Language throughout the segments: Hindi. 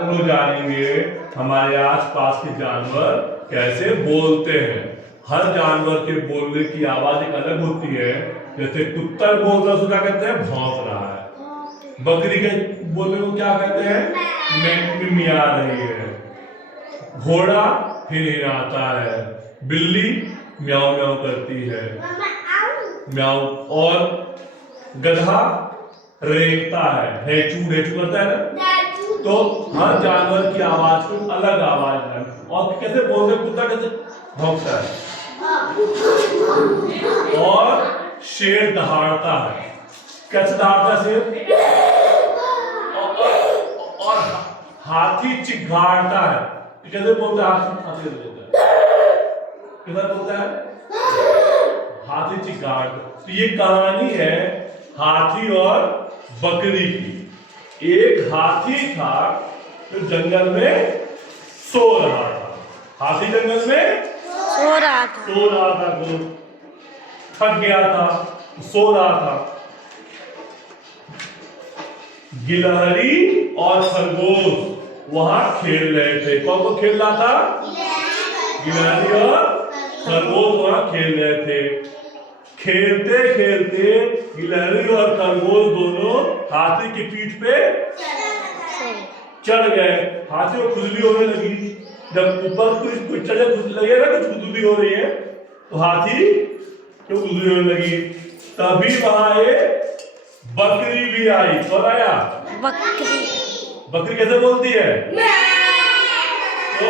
हम लोग जानेंगे हमारे आसपास के जानवर कैसे बोलते हैं। हर जानवर के बोलने की आवाज एक अलग होती है। जैसे कुत्ता बोलता है, क्या कहते हैं? भौंक रहा है। बकरी के बोलने को क्या कहते हैं? मिमिया रही है। घोड़ा हिनहिनाता है। बिल्ली म्याऊ म्याऊ करती है, म्याऊ। और गधा रेंगता है, हेचू हेचू करता है ना। तो हर जानवर की आवाज की अलग आवाज है। और कैसे बोलते? कुत्ता कैसे भौंकता है, और शेर दहाड़ता है। कैसे दहाड़ता है शेर? और हाथी चिघाड़ता है। कैसे बोलता है? हाथी बोलता है, किधर बोलता है? हाथी चिघाड़ता। तो ये कहानी है हाथी और बकरी की। एक हाथी था जो जंगल में सो रहा था। हाथी जंगल में सो रहा था। वो थक गया था, सो रहा था। गिलहरी और खरगोश वहां खेल रहे थे। कौन कौन खेल रहा था? गिलहरी और खरगोश वहां खेल रहे थे। खेलते खेलते गिलहरी और खरगोश दोनों हाथी की पीठ पे चढ़ गए। हाथी को खुजली होने लगी। जब ऊपर कुछ चढ़े लगेगा, कुछ खुजली हो रही है, तो हाथी को खुजली होने लगी। तभी वहां एक बकरी भी आई। कौन आया? बकरी कैसे बोलती है? तो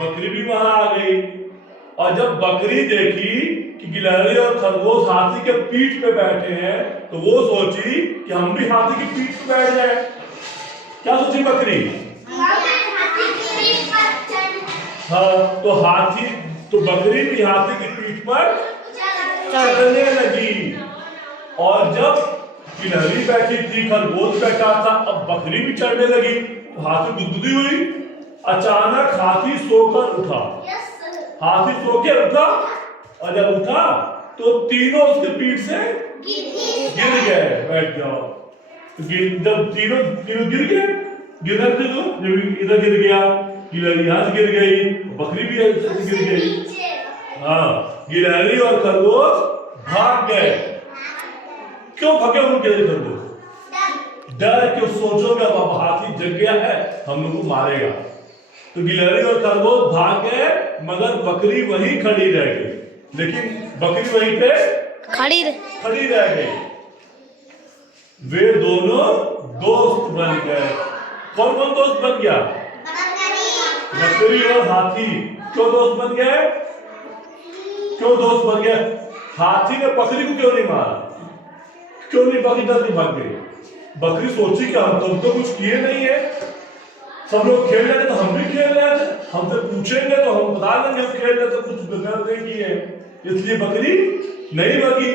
बकरी भी वहां आ गई। और जब बकरी देखी कि गिलहरी और खरगोश हाथी के पीठ पे बैठे हैं, तो वो सोची कि हम भी हाथी की पीठ पे बैठ जाए। क्या सोची बकरी? हाँ, तो बकरी भी हाथी की पीठ पर चढ़ने लगी। और जब गिलहरी बैठी थी, खरगोश बैठा था, अब बकरी भी चढ़ने लगी। तो हाथी गुदगुदी हुई। अचानक हाथी सोकर उठा। हाथी सो के उठा, और जब उठा तो तीनों उसके पीठ से गिर गए। बैठ जाओ। जब तीनों गिर गए, गिरने से जब इधर गिर गया, गिलहरी यहाँ से गिर गई, बकरी भी गिर गई। हाँ, गिलहरी और खरगोश भाग गए। क्यों भागे उनके खरगोश? डर के सोचोगे अब हाथी जग गया है, हम लोग को मारेगा। तो गिलहरी और खरगोश भाग गए, मगर बकरी वहीं खड़ी रह गई। लेकिन बकरी वहीं पे खड़ी रह गई। वे दोनों दोस्त बन गए। कौन कौन दोस्त बन गया? बकरी और हाथी। क्यों दोस्त बन गए? क्यों दोस्त बन गए? हाथी ने बकरी को क्यों नहीं मारा? क्यों नहीं? बकरी डर नहीं भाग गई। बकरी सोची कि हम तो कुछ किए नहीं है, सब लोग खेल रहे थे तो हम भी खेल रहे थे, हमसे पूछेंगे तो हम बता देंगे हम खेल रहे थे, कुछ गलत नहीं किए। इसलिए बकरी नहीं भागी।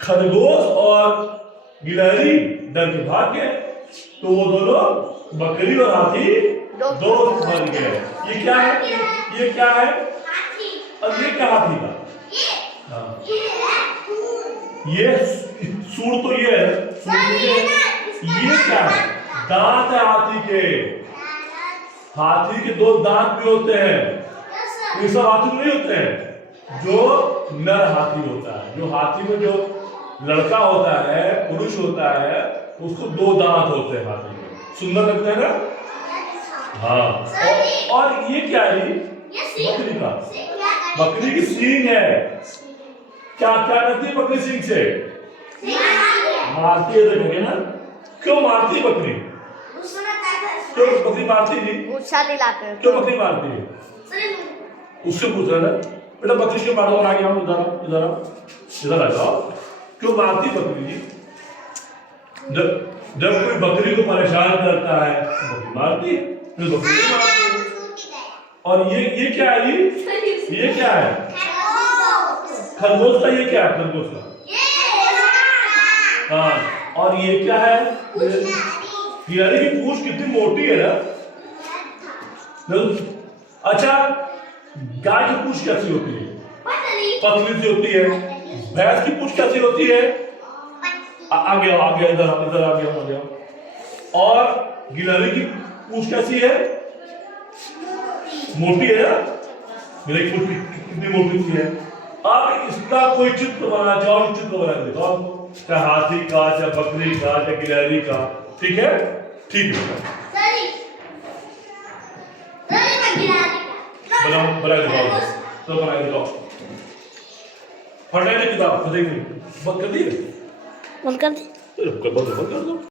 खरगोश और गिलहरी डर के भाग गए। तो वो दोनों बकरी और हाथी दोस्त बन गए। ये क्या है? ये क्या है? अब ये क्या हाथी का? हाँ, ये सूर तो ये है। ये क्या है? दांत है हाथी के। हाथी के दो दांत भी होते हैं। ये सब हाथी नहीं होते हैं। जो नर हाथी होता है, जो हाथी में जो लड़का होता है, पुरुष होता है, उसको दो दांत होते हैं हाथी के। सुंदर लगता है ना? हाँ। और ये क्या है? बकरी का। बकरी की सींग है। क्या क्या करती है बकरी सींग से? मारती है। देखोगे ना, क्यों मारती है बकरी? क्यों बकरी मारती थी? क्यों बकरी मारती है? उससे पूछ रहा है बेटा, बकरी क्यों मारो? और आगे हम इधर आ जाओ। क्यों मारती बकरी जी? जब कोई बकरी को परेशान करता है तो बकरी मारती है, फिर बकरी को मारती है। और ये क्या है? ये क्या है? खरगोश का। ये क्या है खरगोश का? हाँ। और ये क्या है? गिलहरी की पूंछ कितनी मोटी है ना। अच्छा, गाय की पूंछ कैसी होती है? पतली सी होती है। भैंस की पूंछ कैसी होती है? आगे आओ, आगे इधर आ गया। और गिलहरी की पूंछ कैसी है? मोटी है ना? मेरा एक फुट कितनी मोटी सी है। अब इसका कोई चित्र बना, जाओ चित्र बना के दिखाओ, चाहे हाथी का, चाहे बकरी का, चाहे गिलहरी का। ठीक है, ठीक है, बनाओ, बना के दिखाओ, तो बना के दिखाओ। फटाए किताब, फटेगी, बंद कर दी, बंद कर दी। बंद कर दो।